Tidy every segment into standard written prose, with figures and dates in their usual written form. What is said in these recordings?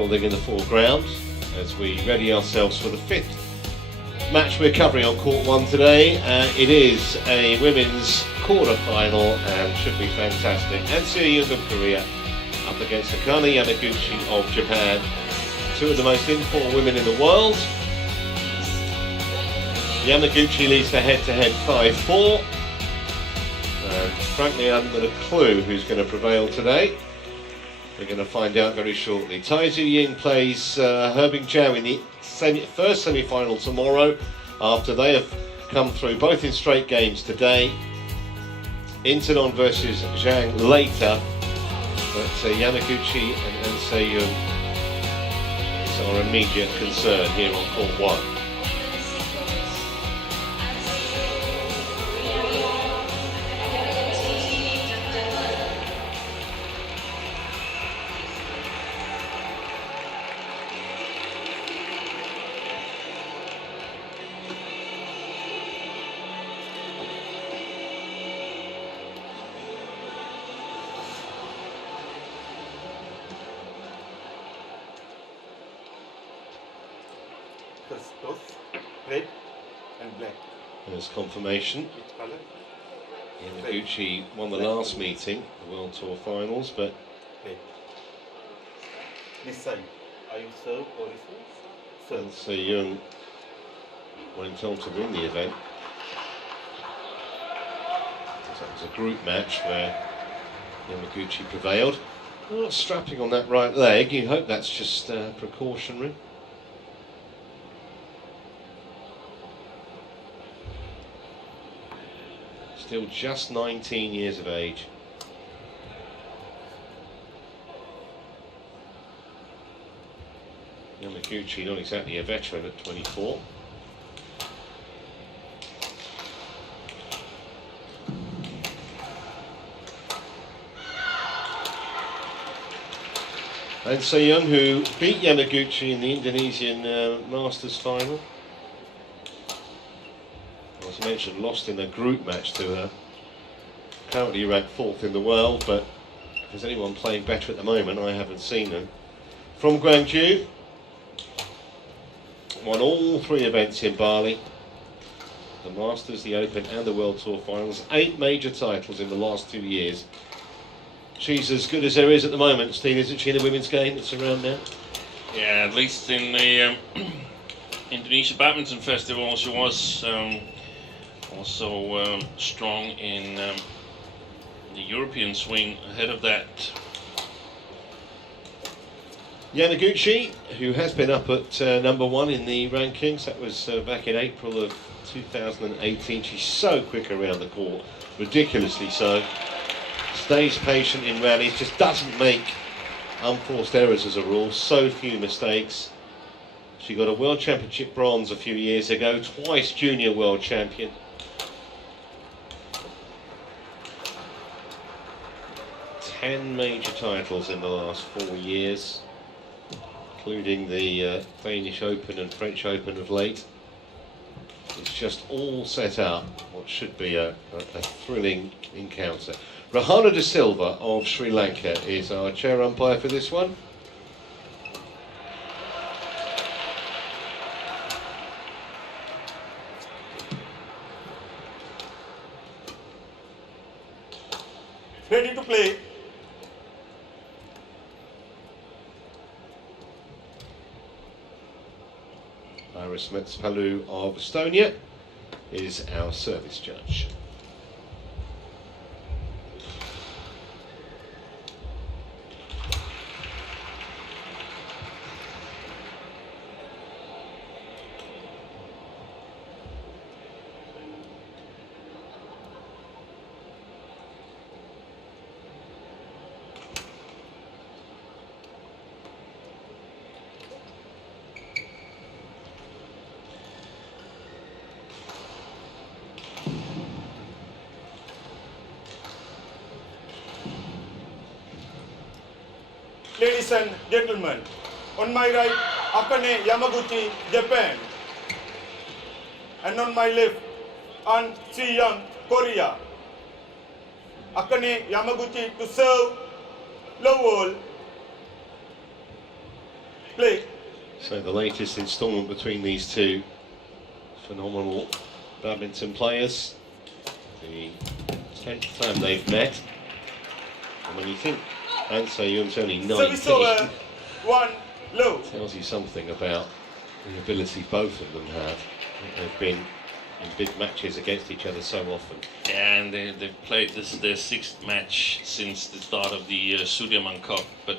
Building in the foreground as we ready ourselves for the fifth match we're covering on court 1 today. It is a women's quarter-final and should be fantastic. And Seyoung of Korea up against Akane Yamaguchi of Japan, two of the most informed women in the world. Yamaguchi leads the head-to-head 5-4. And frankly, I haven't got a clue who's going to prevail today. We're going to find out very shortly. Taizhu Ying plays Herbing Zhao in the first semi-final tomorrow, after they have come through both in straight games today. Internon versus Zhang later, but Yamaguchi and Seyoung is our immediate concern here on court 1. Both red and black. There's confirmation. Yamaguchi won the last meeting, the World Tour finals, but red. This side. Are you serve or serve? And Seyoung went on to win the event. That was a group match where Yamaguchi prevailed. Oh, strapping on that right leg. You hope that's just precautionary. Still just 19 years of age. Yamaguchi, not exactly a veteran at 24. And Seyoung, who beat Yamaguchi in the Indonesian Masters final. As I mentioned, lost in a group match to her. Currently ranked 4th in the world, but if there's anyone playing better at the moment, I haven't seen them. From Gwangju, won all 3 events in Bali. The Masters, the Open and the World Tour finals. 8 major titles in the last 2 years. She's as good as there is at the moment, Steve, isn't she, in the women's game that's around now? Yeah, at least in the Indonesia Badminton Festival she was also strong in the European swing ahead of that. Yamaguchi, who has been up at number 1 in the rankings, that was back in April of 2018. She's so quick around the court, ridiculously so. Stays patient in rallies, just doesn't make unforced errors as a rule, so few mistakes. She got a World Championship bronze a few years ago, twice junior world champion. Ten major titles in the last 4 years, including the Danish Open and French Open of late. It's just all set up what should be a thrilling encounter. Rahana De Silva of Sri Lanka is our chair umpire for this one. Ready to play. Iris Metspalu of Estonia is our service judge. Ladies and gentlemen, on my right, Akane Yamaguchi, Japan. And on my left, Seyoung, Korea. Akane Yamaguchi to serve low wall. play. So the latest instalment between these two phenomenal badminton players. The 10th time they've met. And when you think Seyoung's only 19, Service over, 1 low. tells you something about the ability both of them have. I think they've been in big matches against each other so often. And they've played this their 6th match since the start of the Sudirman Cup, but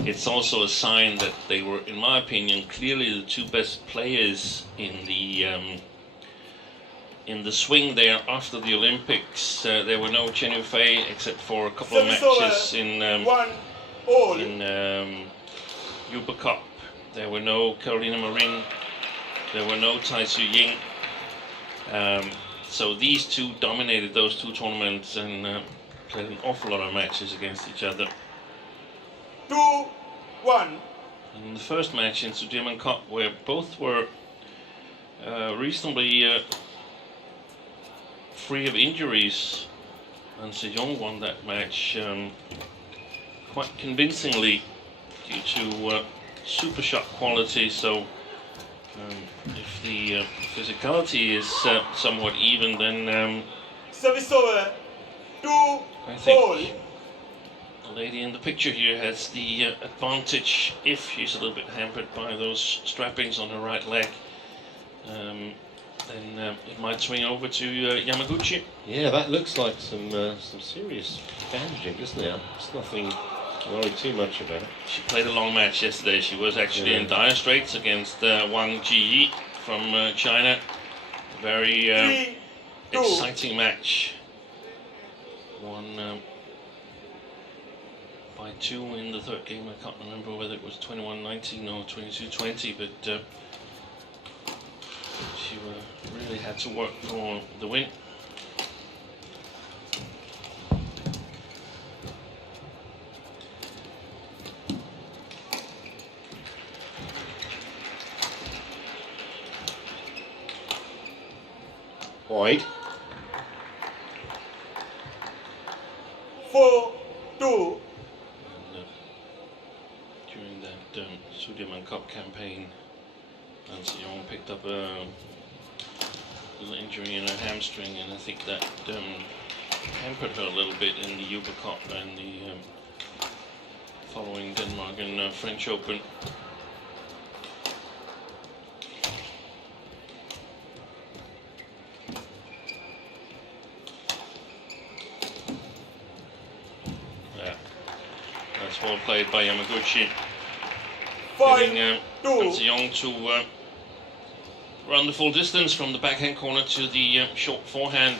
it's also a sign that they were, in my opinion, clearly the 2 best players in the swing there after the Olympics. There were no Chen Yufei except for a couple of matches in Uber Cup. There were no Carolina Marin. There were no Tai-Tzu Ying. So these 2 dominated those 2 tournaments and played an awful lot of matches against each other. 2-1. In the first match in Sudirman Cup, where both were reasonably free of injuries, and Seyoung won that match quite convincingly due to super shot quality. So if the physicality is somewhat even, then Service over, 2 I think all. the lady in the picture here has the advantage if she's a little bit hampered by those strappings on her right leg. Then it might swing over to Yamaguchi. Yeah, that looks like some serious bandaging, doesn't it? It's nothing to worry too much about. She played a long match yesterday. She was actually in dire straits against Wang Jiyi from China. Very exciting match. Won by 2 in the 3rd game. I can't remember whether it was 21-19 or 22-20, but she really had to work for the win. Wide. 4-2. And, during that Sudirman Cup campaign, Seyoung picked up a little injury in her hamstring, and I think that hampered her a little bit in the Uber Cup and the following Denmark and French Open. Yeah, that's well played by Yamaguchi. Getting Seyoung to run the full distance from the backhand corner to the short forehand,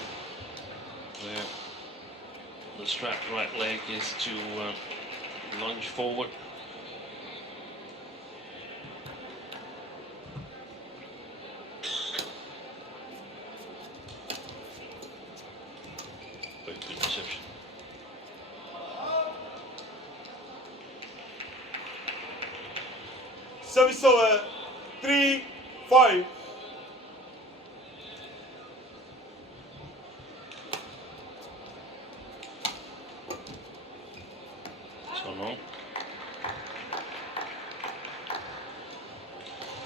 where the strapped right leg is to lunge forward. Very good reception. Service over, 3-5. So long.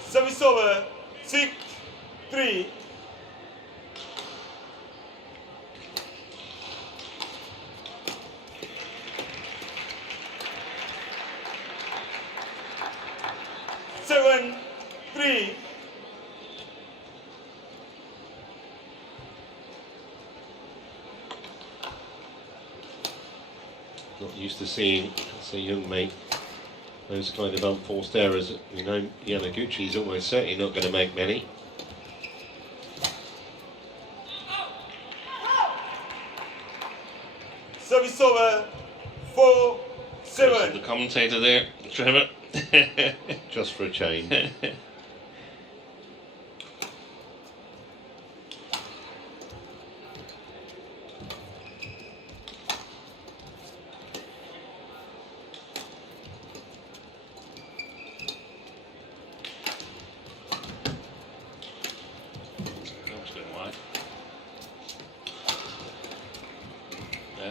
Service over, 6-3. Seven, 3. Not used to seeing Seyoung make those kind of unforced errors. You know, Yamaguchi's almost certainly not going to make many. Service over, This is 4-7. the commentator there, Trevor. Just for a change. Yeah,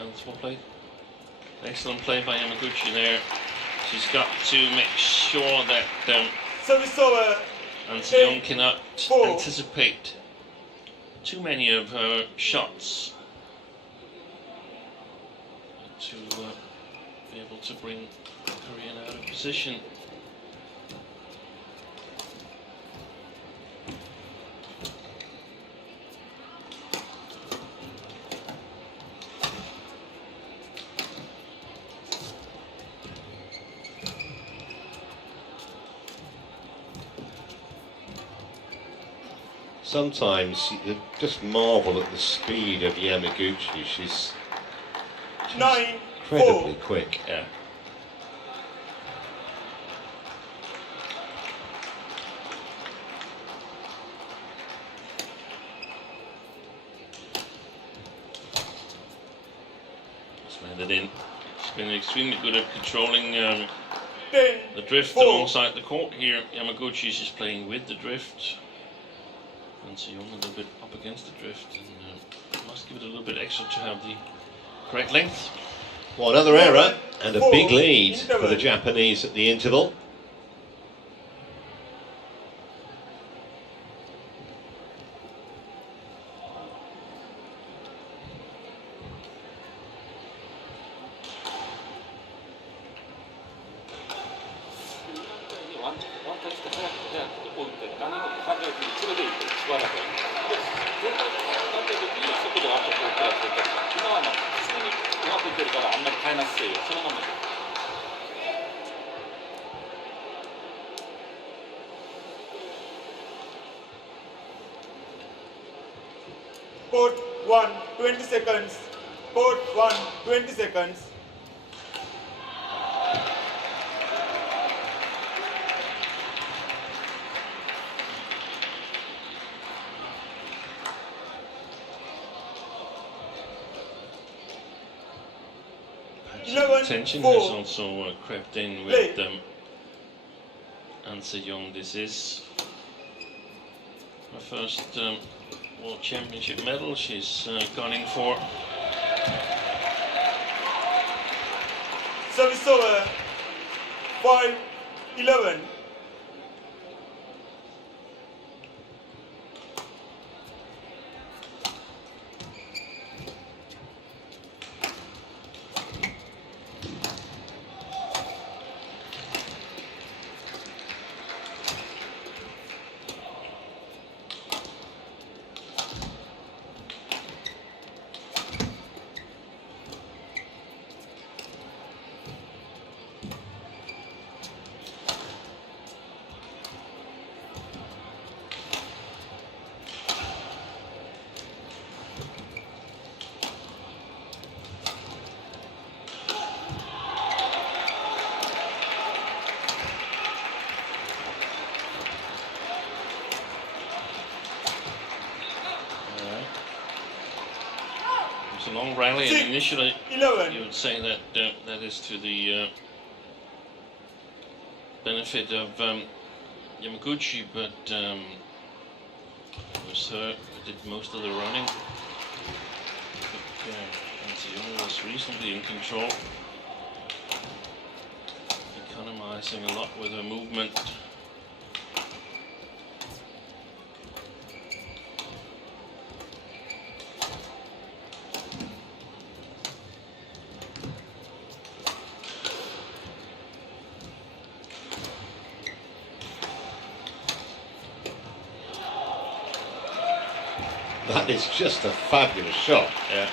that's well played. Excellent play by Yamaguchi there. She's got to make sure that Service over. Seyoung cannot 4. anticipate too many of her shots to be able to bring Korean out of position. Sometimes you just marvel at the speed of Yamaguchi. She's 9, incredibly 4. quick. Yeah. Just landed in. She's been extremely good at controlling 10, the drift 4. alongside the court here. Yamaguchi is just playing with the drift. And Seyoung a little bit up against the drift, and must give it a little bit extra to have the correct length. Well, another error and a big lead for the Interval. Japanese at the interval. Court 1, 20 seconds. Court 1, 20 seconds. Tension 4. has also crept in with Play. Seyoung. This is her first World Championship medal. She's gunning for. Service over. 5, 11. It's a long rally, and 6, initially 11. you would say that that is to the benefit of Yamaguchi, but it was her who did most of the running. Seyoung was reasonably in control, economizing a lot with her movement. That is just a fabulous shot. Yeah.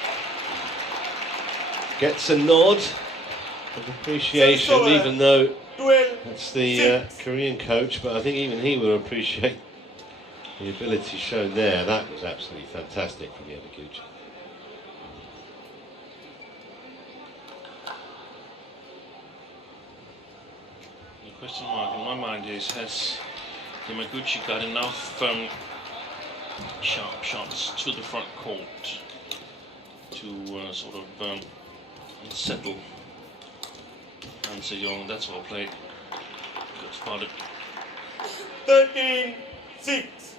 Gets a nod of appreciation, Service over. even though 12, that's the 6. Korean coach, but I think even he will appreciate the ability shown there. That was absolutely fantastic from Yamaguchi. The question mark in my mind is, has Yamaguchi got enough sharp shots to the front court to sort of unsettle Seyoung? That's well played. Good spotted. 13, 6.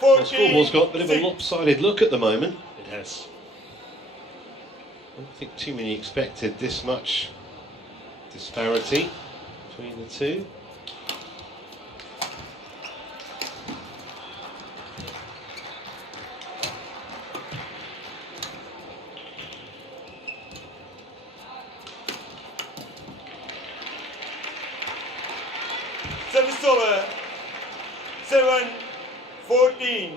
The scoreboard's got a bit of a lopsided look at the moment. It has. I don't think too many expected this much disparity between the two. Service over. 7-14.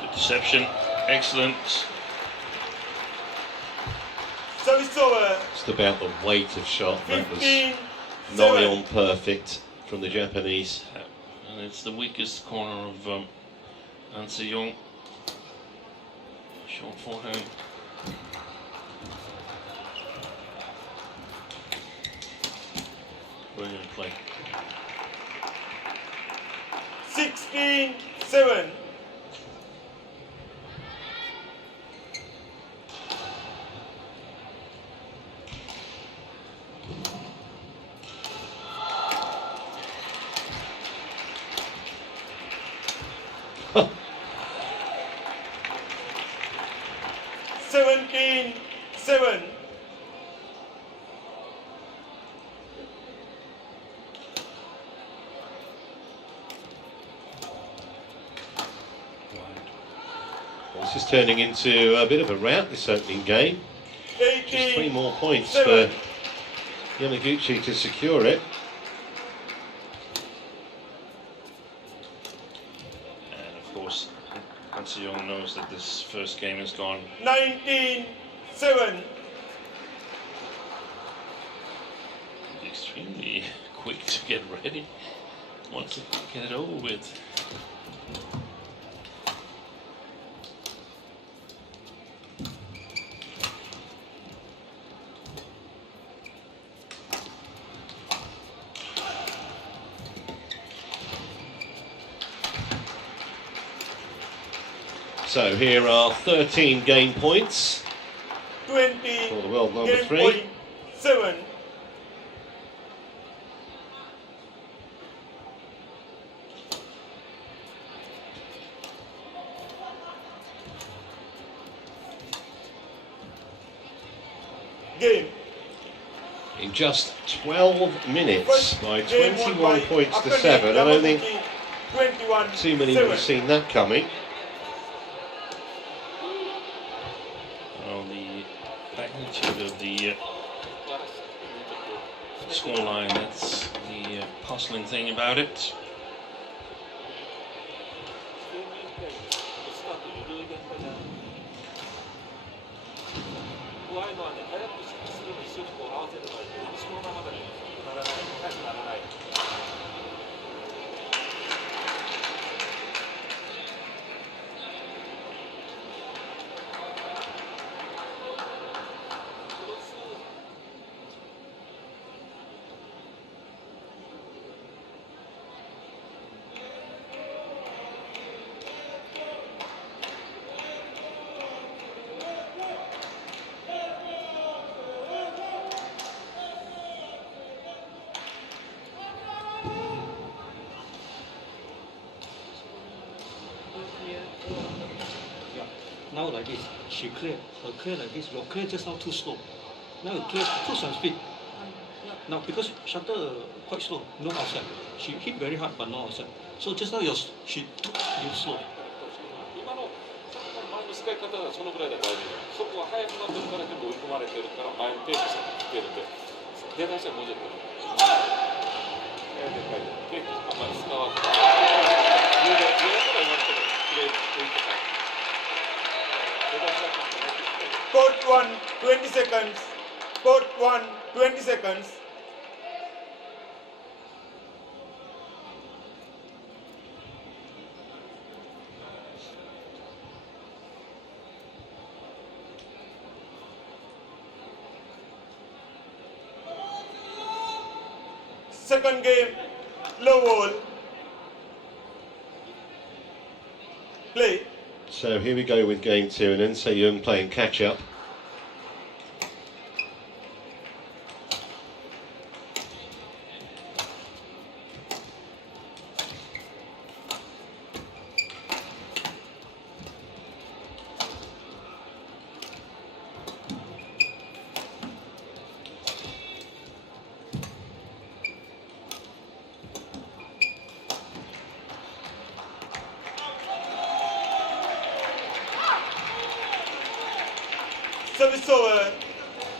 Good deception. Excellent. Service over. Just about the weight of shot that was 15-7. nigh on perfect from the Japanese. And it's the weakest corner of Seyoung. Short forehand. Brilliant play. 16-7. Huh. 17-7. This is turning into a bit of a rout, this opening game. Just 3 more points for Yamaguchi to secure it. And of course, Seyoung knows that this first game is gone. 19-7. Extremely quick to get ready. Wants to get it over with. So here are 13 game points 20. for the world number Game 3. point 7. Game. In just 12 minutes First by game won 21 by points to Akane 7. I don't think Yamaguchi, too many would have 21-7. seen that coming. Well, the magnitude of the scoreline, that's the puzzling thing about it. Now like this, she clear, her clear like this, your clear just now too slow. Now you clear, put some speed. Now because shutter quite slow, no outside. She hit very hard but no outside. So just now she took you slow. 今の前の使い方がそのぐらいだと大丈夫。そこは速くなってるから全部追い込まれてるから前のペースが来てるんで、出だしはもうちょっと。ペースあんまり使わず。上から今のところきれいに追いてた。出だしは Court 1, 20 seconds. Court 1, 20 seconds. Second game, low wall. Play. So here we go with game 2, and then Seyoung playing catch up. Service over.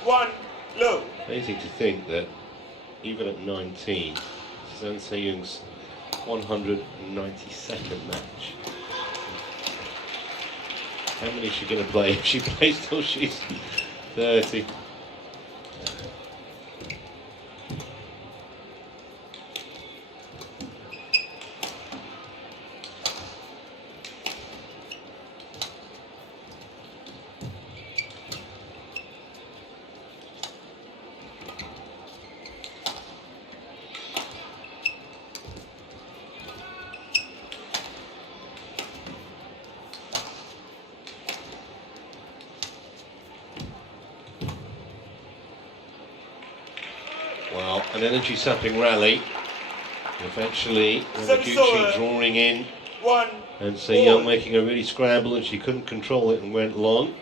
1 low. Amazing to think that even at 19, this is Seyoung's 192nd match. How many is she going to play if she plays till she's 30? Well, an energy-sapping rally. Eventually, Yamaguchi drawing in, 1 and Seyoung making a really scramble, and she couldn't control it and went long.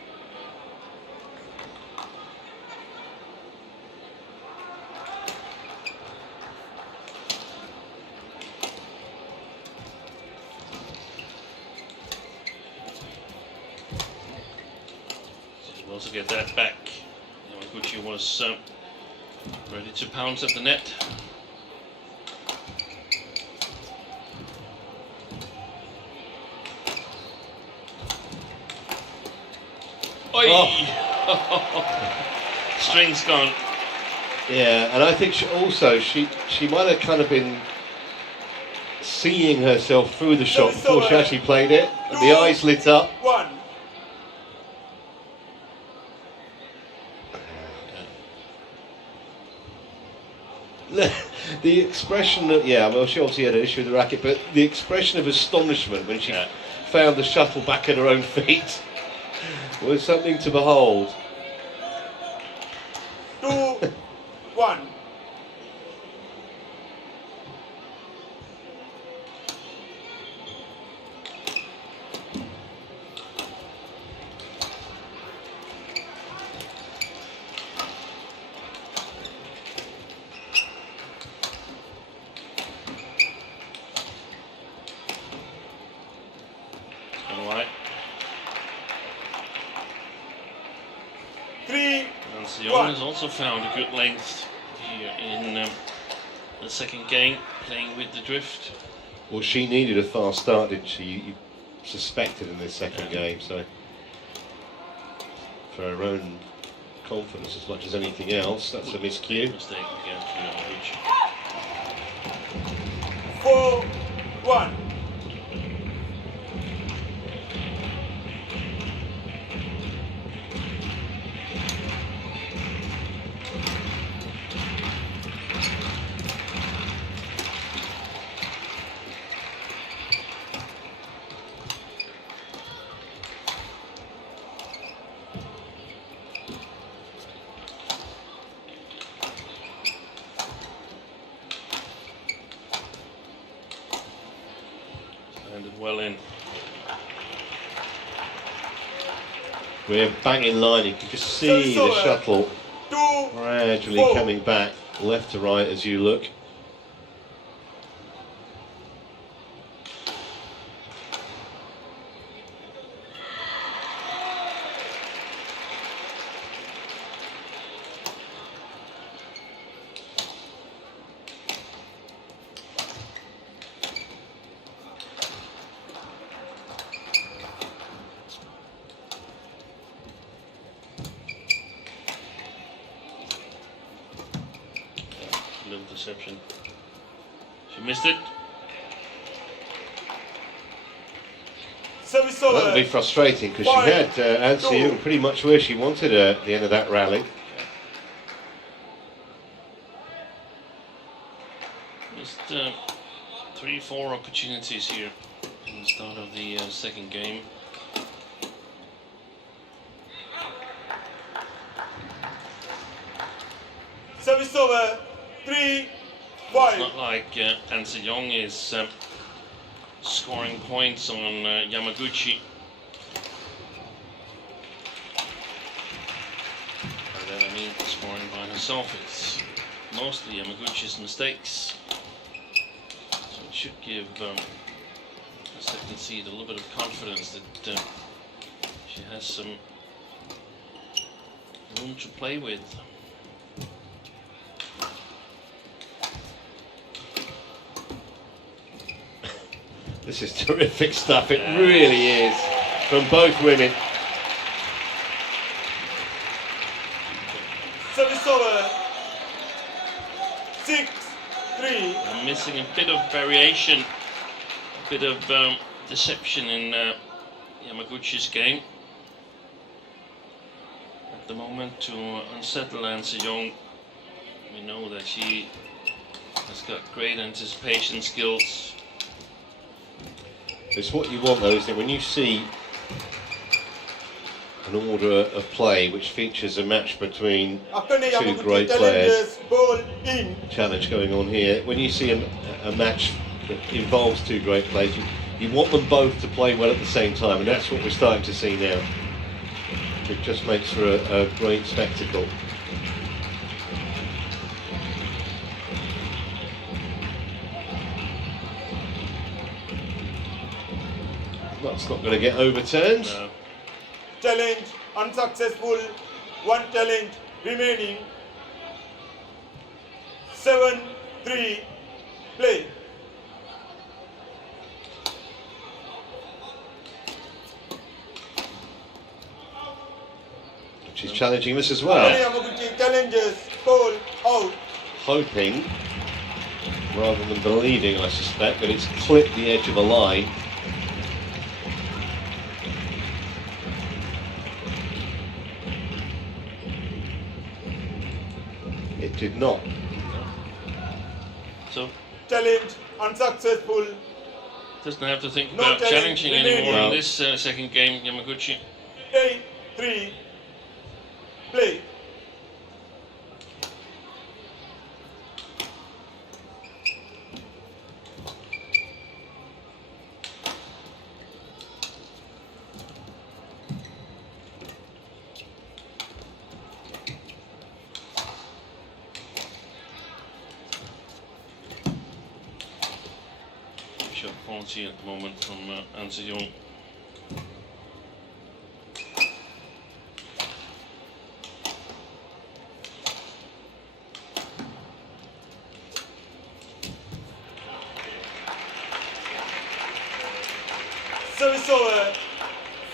She wants to get that back. Yamaguchi was ready to pounce at the net. Oi! Oh. Strings gone. Yeah, and I think she might have kind of been seeing herself through the shot before she actually played it, and the eyes lit up. 1. The expression that, yeah, well, she obviously had an issue with the racket, but the expression of astonishment when she found the shuttle back at her own feet was something to behold. 2 1. Alright. 3 And Seyoung has also found a good length here in the second game, playing with the drift. Well, she needed a fast start, didn't she? You suspected in this second game, so for her own confidence as much as anything else, that's a miscue. Mistake again from Yamaguchi. 4 1. Landed well in. We're bang in line, you can just see the shuttle 2 gradually 4. coming back left to right as you look. Little deception. She missed it. Service That would over. be frustrating because she had Seyoung pretty much where she wanted her at the end of that rally. Just 3-4 opportunities here in the start of the second game. Service over. 3-5. It's not like Seyoung is scoring points on Yamaguchi. And then I mean scoring by herself. It's mostly Yamaguchi's mistakes. So it should give the second seed a little bit of confidence that she has some room to play with. This is terrific stuff, it really is, from both women. Service over. 6-3. I'm missing a bit of variation, a bit of deception in Yamaguchi's game at the moment to unsettle Seyoung. We know that she has got great anticipation skills. It's what you want though, isn't it? When you see an order of play which features a match between Akane two Yamaguchi great players, challenges ball in. challenge going on here, when you see a match that involves two great players, you want them both to play well at the same time, and that's what we're starting to see now. It just makes for a great spectacle. That's not going to get overturned. No. Challenge unsuccessful. One challenge remaining. 7-3. Play. She's challenging this as Akane well, Yamaguchi challenges ball out. hoping rather than believing, I suspect, that it's clipped the edge of a line. It did not. So Challenge unsuccessful. doesn't have to think No about challenge challenging remaining. anymore in No. this second game, Yamaguchi. 8-3. Play. Shot quality at the moment from Seyoung. Service over.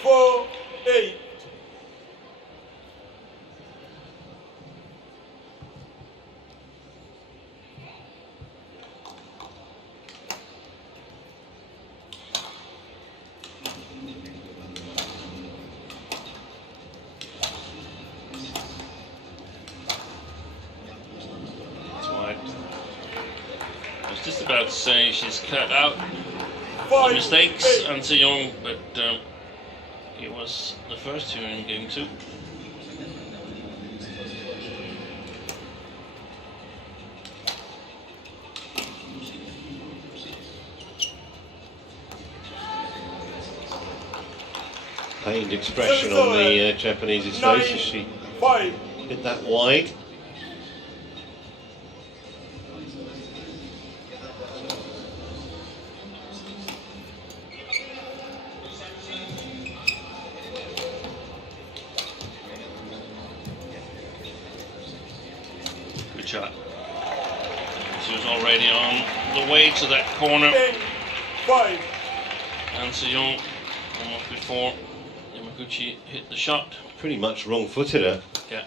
4-8. That's wide. I was just about to say she's cut out the 5-8. mistakes and Seyoung, but it was the first two in game two. Pained expression on the Japanese's face as she 5. hit that wide. Good shot. She was already on the way to that corner. 10-5. And Seyoung almost before Yamaguchi hit the shot. Pretty much wrong-footed her. Yeah.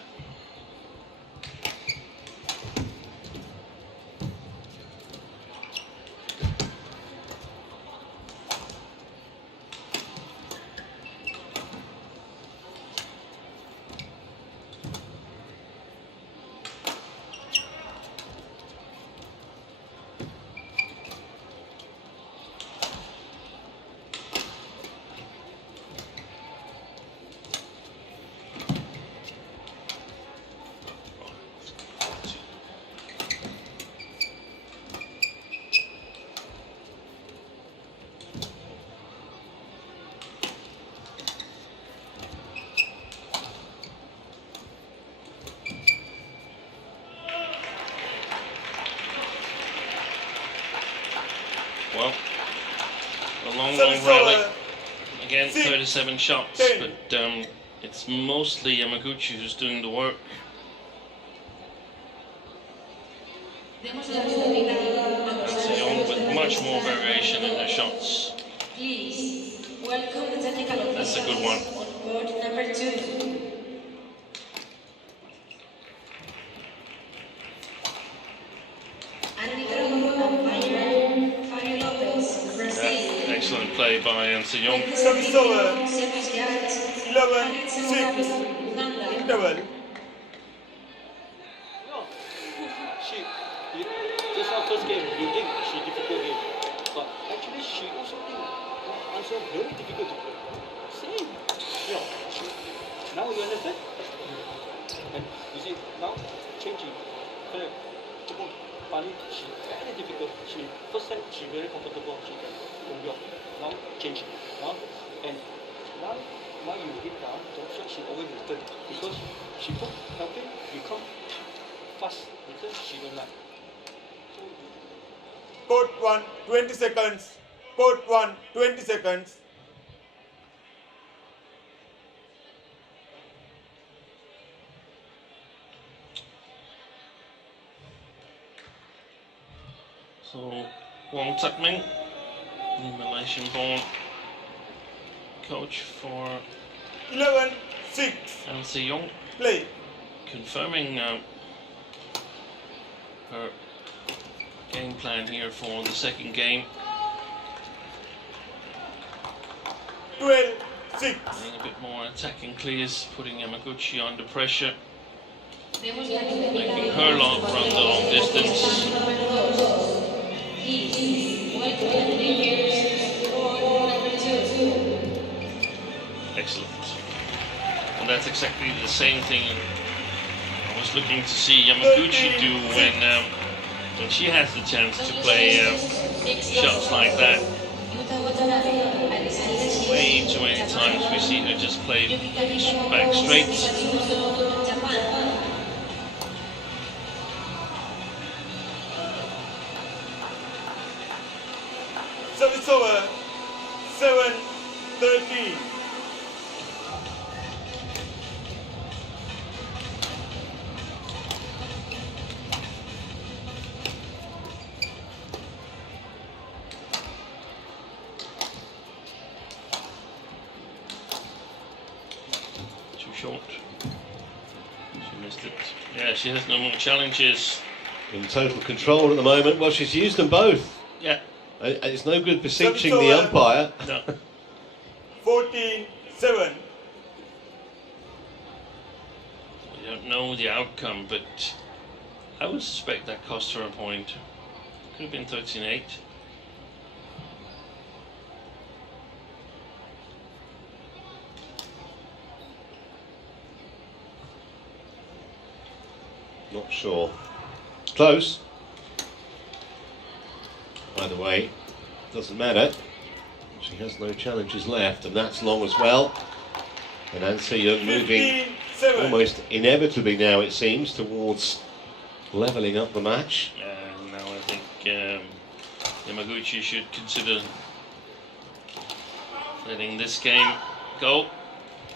Well, a long Service rally. over. Again, 6, 37 shots, 10. but it's mostly Yamaguchi who's doing the work. Seyoung with much more variation in their shots. Please welcome the technical officer. That's a good one. On board number 2. Excellent play by Seyoung. Service over. 11-6. Interval. No. Just our first game, you think she difficult game. But actually she also think answer very difficult to play. Same. Yeah. Now you understand? And you see, now changing. Correct. She very difficult. She first time she very comfortable. She can block. Now changing. And now you hit down, don't shot, she always return. Because she put helping become fast. Because she don't like. Court 1, 20 seconds. Court 1, 20 seconds. So, Wong Tuckming, the Malaysian-born coach for 11-6. Seyoung, Play. confirming her game plan here for the second game. 12-6. Being a bit more attacking clears, putting Yamaguchi under pressure, making her run the long distance. Excellent. And that's exactly the same thing I was looking to see Yamaguchi do when she has the chance to play shots like that. Way too many times we see her just play back straight. Service over. 7-13. Too short. She missed it. Yeah, she has no more challenges. In total control at the moment. Well, she's used them both. Yeah. It's no good beseeching the umpire. No. 14-7. We don't know the outcome, but I would suspect that cost her a point. Could have been 13-8. Not sure. Close. Either way, doesn't matter. She has no challenges left, and that's long as well. And Seyoung moving 15-7. almost inevitably now, it seems, towards levelling up the match. Now I think Yamaguchi should consider letting this game go.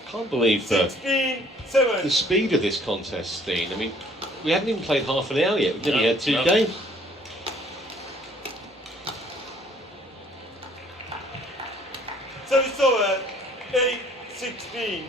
Can't believe the 16-7. speed of this contest, Dean. I mean, we haven't even played half an hour yet. We've only had two No. games. Service over. 8-16.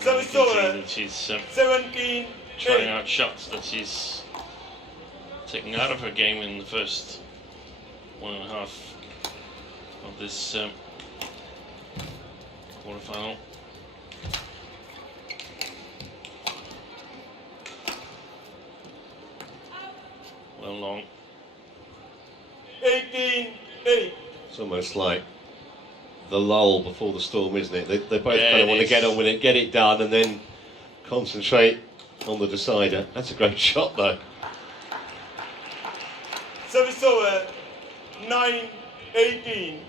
Service over. That she's 17-8. trying out shots that she's taken out of her game in the first 1.5 of this quarterfinal. Well long. 18-8. It's almost like the lull before the storm, isn't it? They both Yeah, kind of it want to is. get on with it, get it done, and then concentrate on the decider. That's a great shot, though. Service over. 9-8. 18.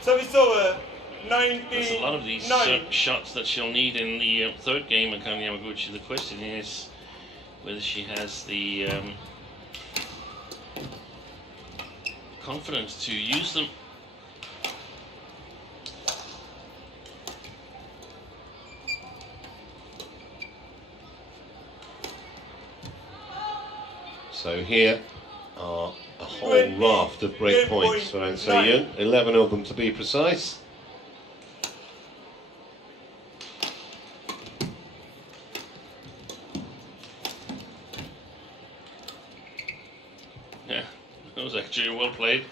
Service over. 19. There's a lot of these shots that she'll need in the third game, Akane Yamaguchi. The question is whether she has the confidence to use them. So here are a whole raft of break points for Seyoung, 11 of them to be precise. Yeah, that was actually well played.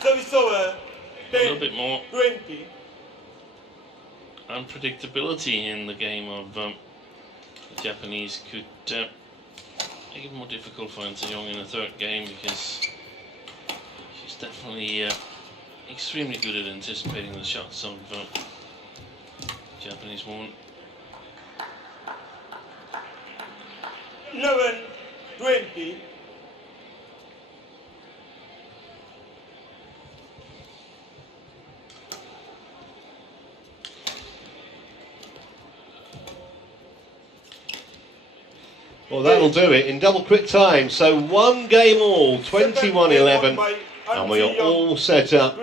Service over. A little bit more 20. unpredictability in the game of the Japanese could make it more difficult for Seyoung in the third game, because she's definitely extremely good at anticipating the shots of Japanese woman. 11, 20. Well, that'll do it in double quick time. So one game all, 21-11, and we are all set up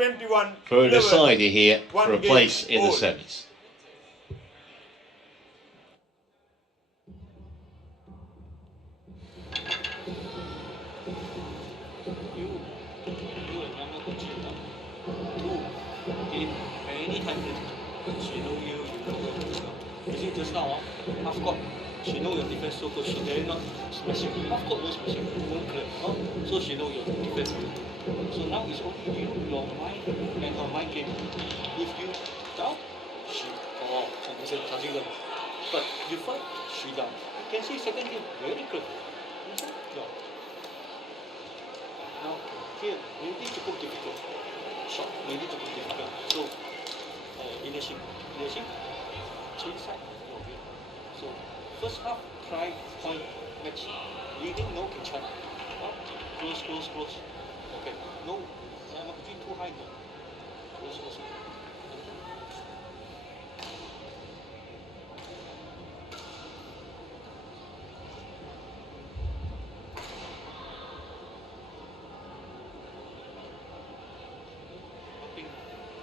for a decider here for a place in the semis. She know your defense so good, she dare not smashing. Half court no smashing, won't clear. So she know your defense. So now it's only you, your mind, and her mind game. If you down, she touching them. But you fight, she down. You can see second game very clear. Yeah. Now here, maybe to put difficult. Shot, maybe to put difficult. So initial, change side. So first half, try point match. Leading, no can check. Close. Okay. No, Yamaguchi too high. No. Close.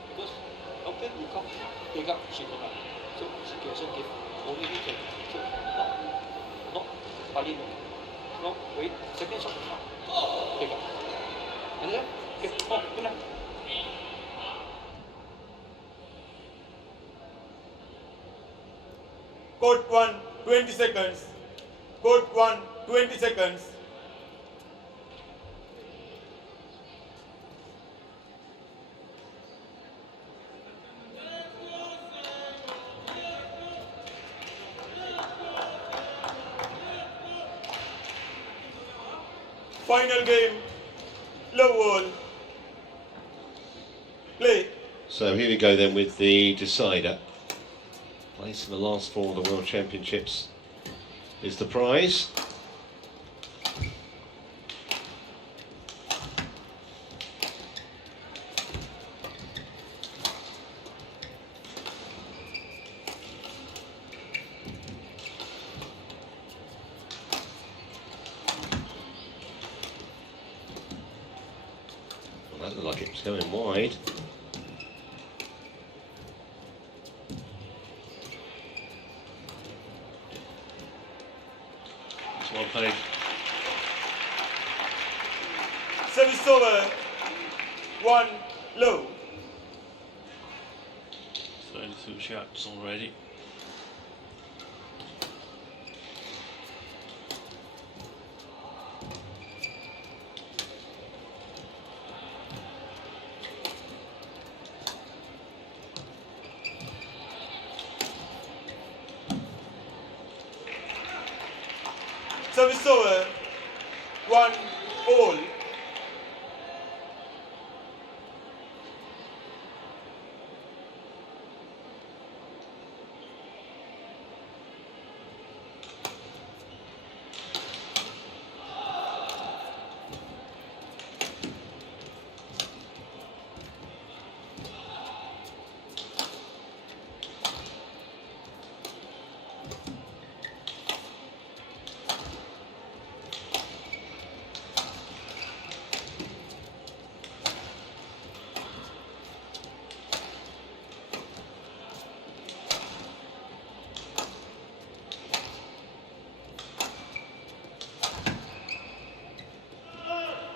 Because open you come, take up, she go back. So she can also give only we can. So no, Bali no, wait, second shot, take up. And then, okay, good night. Court 1, 20 seconds. Court 1, 20 seconds. Final game, love wall. Play. So here we go then with the decider. Place in the last four of the World Championships is the prize. Well, that looked like it was going wide. Well played. Service over. 1 low. 32 shots already. Service over. 1 all.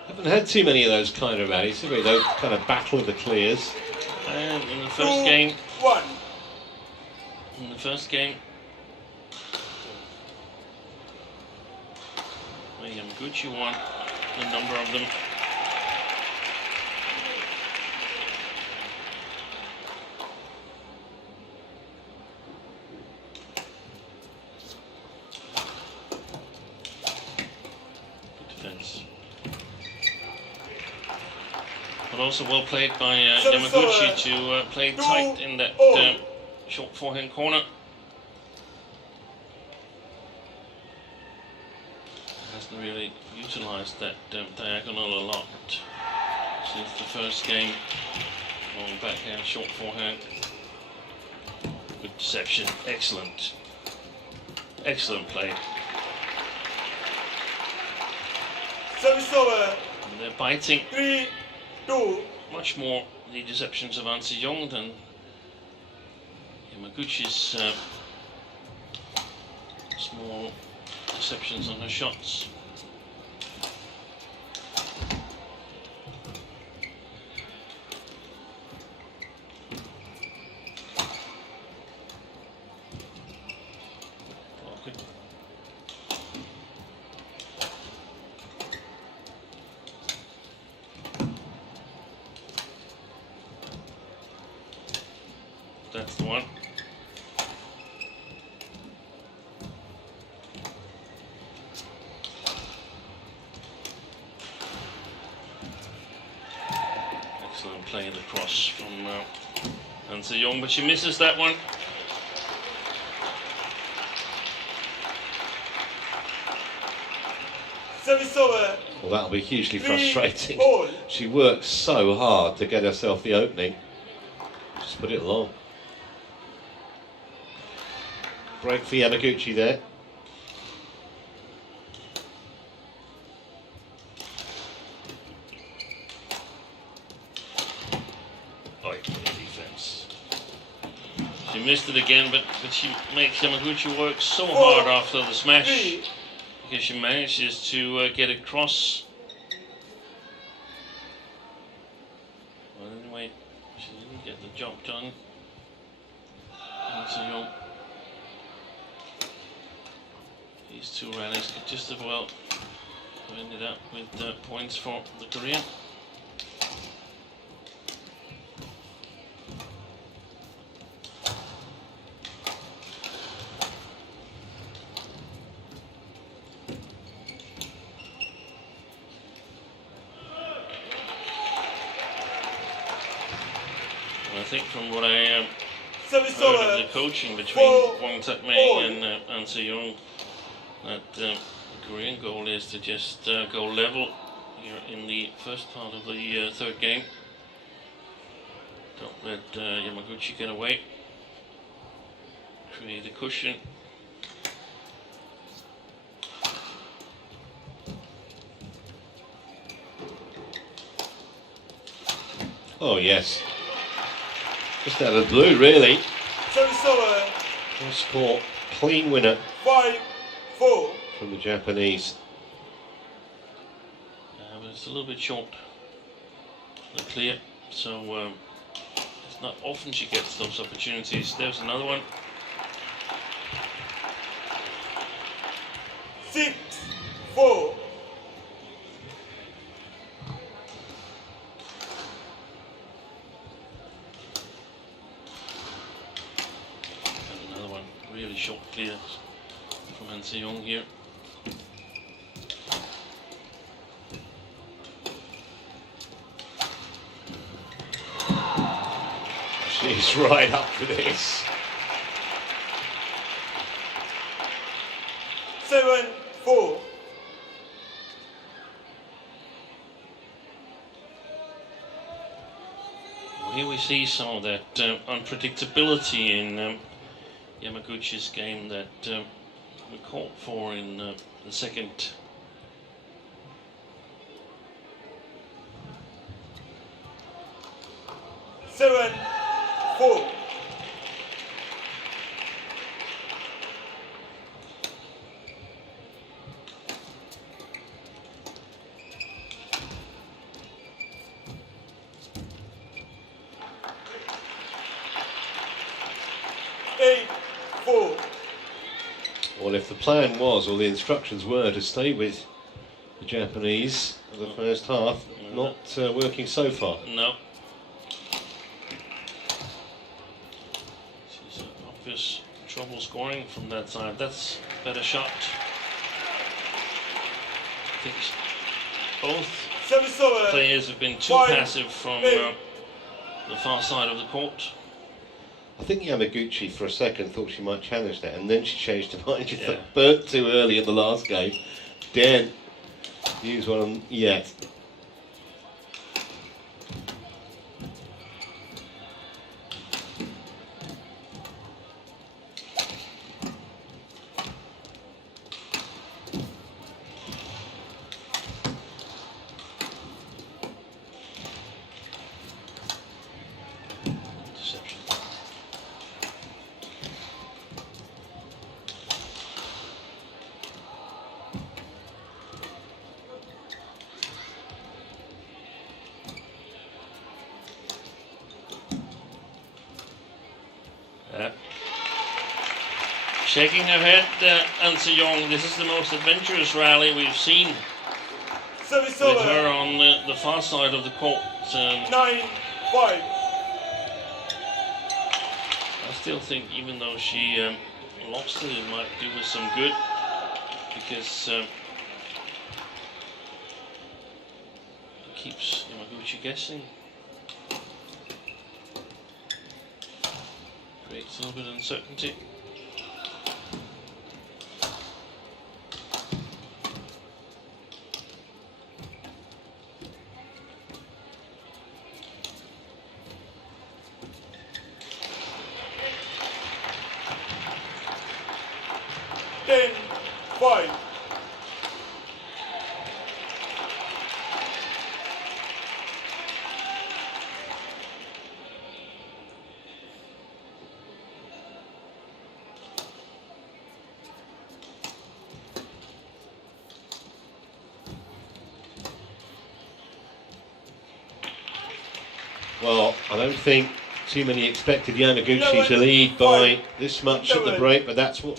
Haven't had too many of those kind of rallies, have we? Those kind of battle of the clears. And in the first game, 1. Yamaguchi won a number of them. Good defense. But also well played by Yamaguchi to play tight in that short forehand corner. Hasn't really utilised that diagonal a lot since the first game. Long backhand, short forehand. Good deception, excellent play. Service over. And they're biting 3, 2. much more the deceptions of Seyoung than Yamaguchi's small deceptions on her shots. That's the one. Excellent play the cross from Seyoung, but she misses that one. Service over. Well, that'll be hugely 3 frustrating. all. She worked so hard to get herself the opening. Just put it long. Break for Yamaguchi there. Oh, good defense. She missed it again, but she makes Yamaguchi work so hard after the smash because she manages to get it across. Well, anyway, she didn't get the job done. And Seyoung. These two rallies could just as well have ended up with points for the Korean. And I think from what I heard of the coaching between Wang Tak-mei and Seyoung, that the Korean goal is to just go level here in the first part of the third game. Don't let Yamaguchi get away. Create a cushion. Oh yes. Just out of the blue, really. Service over. Cross court, clean winner 5, 4. from the Japanese. But it's a little bit short. The clear, so it's not often she gets those opportunities. There's another one. 6, 4. And another one, really short clear from Seyoung here. She's right up for this. 7-4. Well, here we see some of that unpredictability in Yamaguchi's game that we called for in the second. 7-4. Well, if the plan was, or the instructions were, to stay with the Japanese for the first half, not working so far. No. She's obvious trouble scoring from that side. That's a better shot. I think both players have been too passive from the far side of the court. I think Yamaguchi for a second thought she might challenge that, and then she changed her mind. She thought burnt too early in the last game. Daren't use one yet. Shaking her head, and Seyoung. This is the most adventurous rally we've seen with her on the far side of the court. 9-5. I still think, even though she lost it, it might do her some good, because it keeps Yamaguchi guessing. Creates a little bit of uncertainty. Well, I don't think too many expected Yamaguchi to lead by this much at the break, but that's what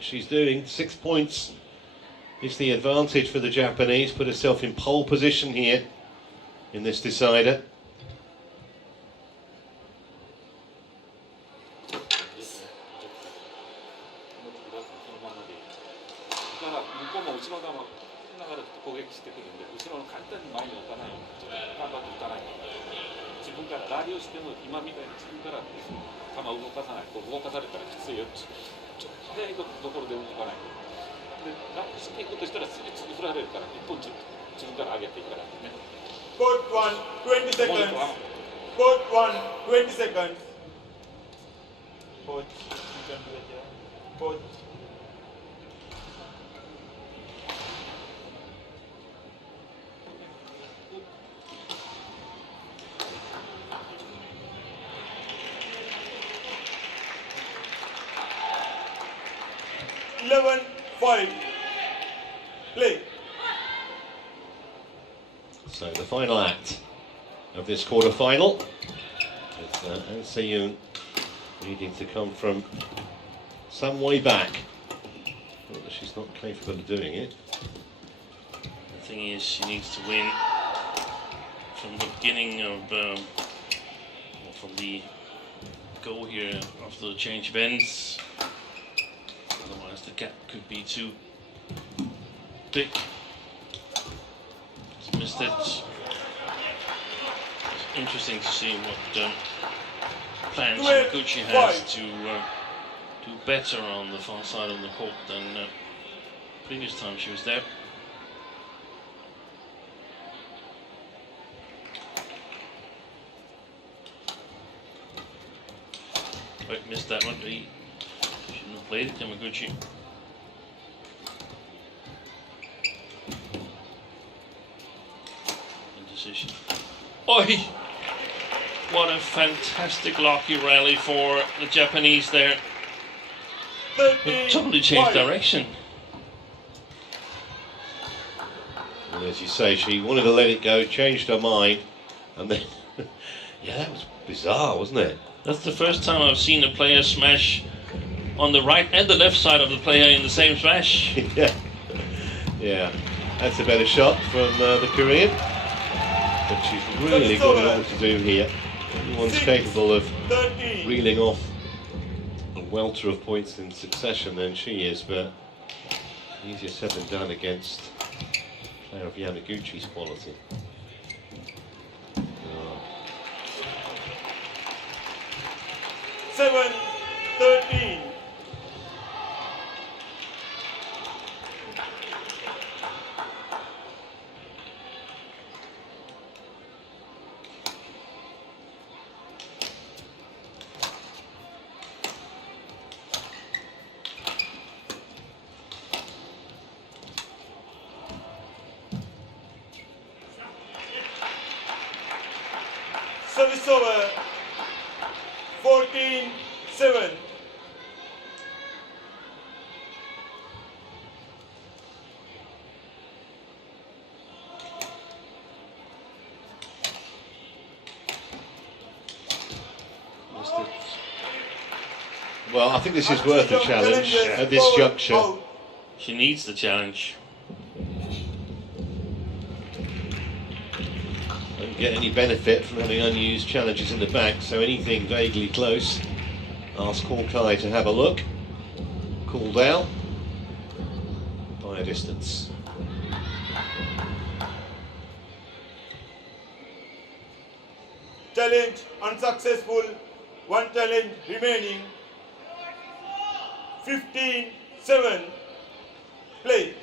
she's doing. 6 points is the advantage for the Japanese. Put herself in pole position here in this decider. Court 1, 20 seconds. Court 1, 20 seconds. Court, you can do it, yeah. Court. Play. So the final act of this quarter-final, with Seyoung needing to come from some way back. Not that she's not capable of doing it. The thing is, she needs to win from the beginning of, or from the goal here after the change of ends. Otherwise, the gap could be too big. She's missed it. It's interesting to see what plans 12, Yamaguchi has 5. to do better on the far side of the court than previous time she was there. Right, missed that one. He shouldn't have played it, Yamaguchi. Indecision. Oi! What a fantastic lucky rally for the Japanese there. It totally changed direction. And as you say, she wanted to let it go, changed her mind, and then, yeah, that was bizarre, wasn't it? That's the first time I've seen a player smash on the right and the left side of the player in the same smash. Yeah, yeah, that's a better shot from the Korean, but she's really got it all to do here. Everyone's capable of 13. reeling off a welter of points in succession than she is, but easier said than done against a player of Yamaguchi's quality. 7-13. Service over. 14-7. Well, I think this is worth a challenge at this juncture. She needs the challenge. Don't get any benefit from having unused challenges in the back, so anything vaguely close, ask Hawkeye to have a look. Cool down by a distance. Challenge unsuccessful. One challenge remaining. 15-7. Play.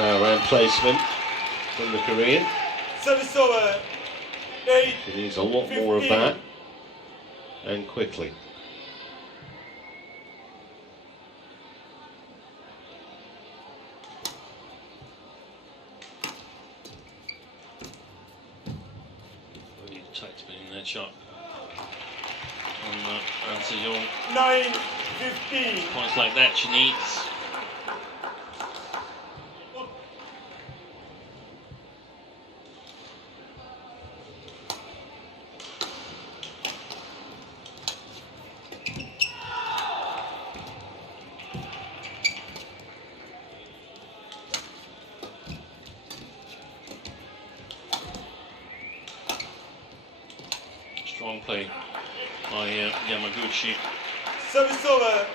Round placement from the Korean. Service over. 8. She needs a lot more of that, and quickly. Really tight spinning that shot. On Seyoung. 9-15. Points like that she needs. Strong play by Yamaguchi. Service over.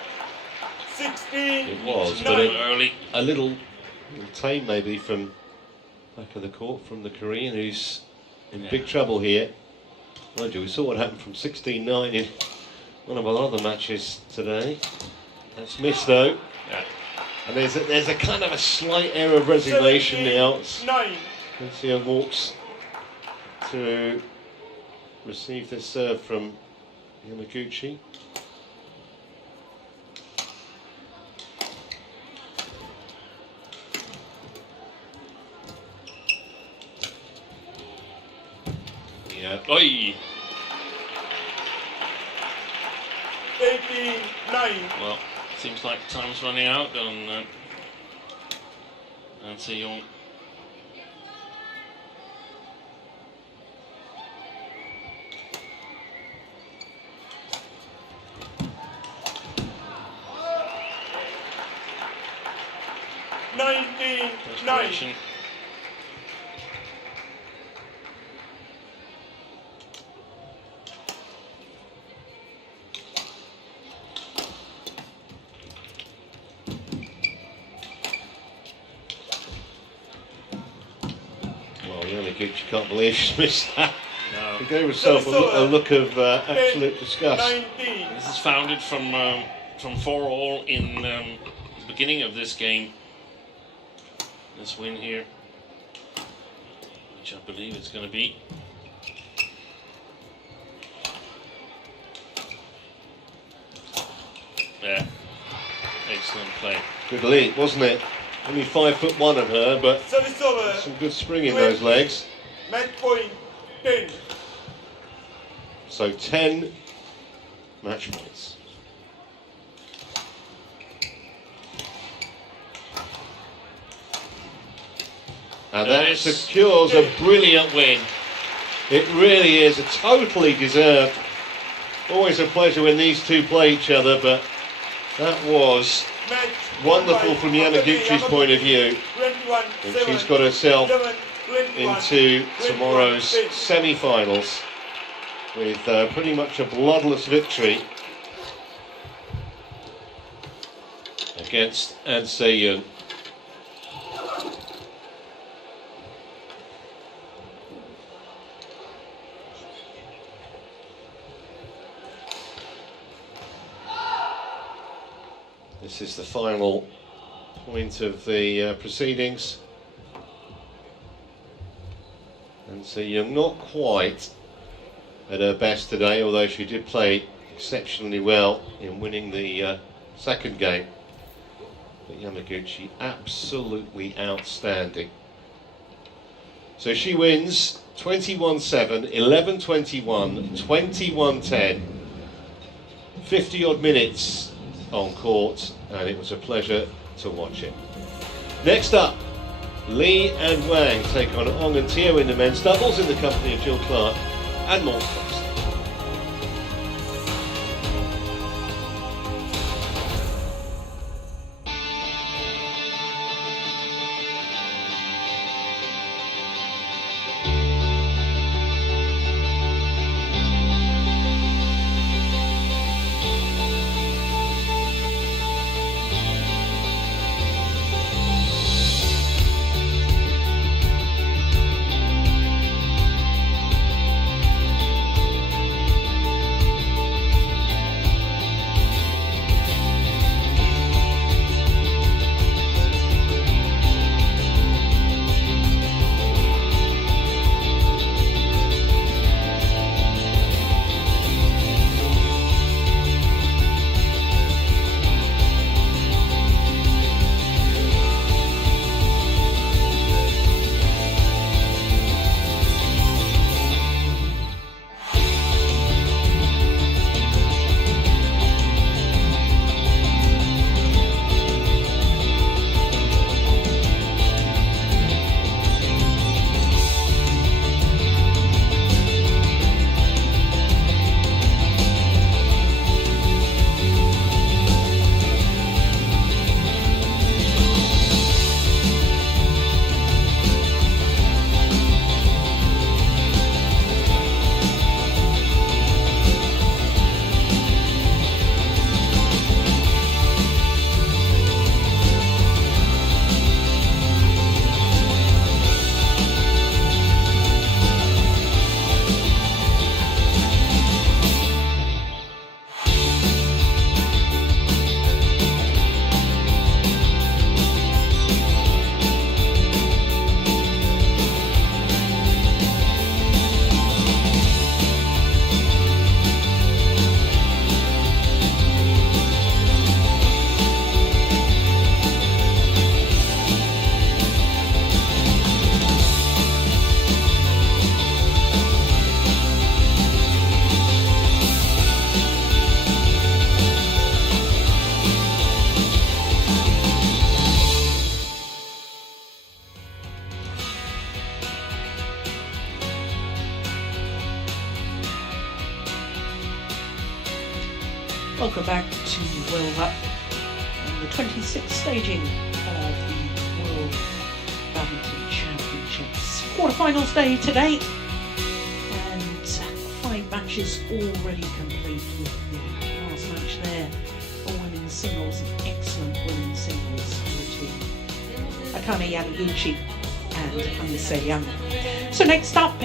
16. It was, But but early. a little tame maybe from back of the court from the Korean, who's in big trouble here. Mind you, we saw what happened from 16-9 in one of our other matches today. That's missed though. Yeah. And there's a kind of a slight air of resignation now. 9. Seyoung walks to receive this serve from Yamaguchi. Yeah. Oi! 18-9. Well, seems like time's running out on Seyoung. desperation. Well, Yamaguchi can't believe she's missed that. No. She gave herself a look of absolute disgust. 19. This is founded from 4-all in the beginning of this game. This win here, which I believe it's going to be. Yeah, excellent play. Good lead, wasn't it? Only 5'1" of her, but Service over. some good spring in those legs. Match point 10. So 10 match points. And that Nice. secures a brilliant win. It really is a totally deserved. Always a pleasure when these two play each other, but that was Match wonderful from Yamaguchi's point of view. 21, And she's got herself 21, into tomorrow's semi-finals with pretty much a bloodless victory against Seyoung. This is the final point of the proceedings. And Seyoung not quite at her best today, although she did play exceptionally well in winning the second game. But Yamaguchi absolutely outstanding. So she wins 21-7, 11-21, 21-10, 50 odd minutes on court, and it was a pleasure to watch it. Next up, Lee and Wang take on Ong and Teo in the men's doubles in the company of Jill Clark and more. Welcome back to World Up and the 26th staging of the World Badminton Championships. Quarterfinals day today, and 5 matches already complete with the last match there. For women's singles, an excellent women's singles between Akane Yamaguchi and Seyoung. So next up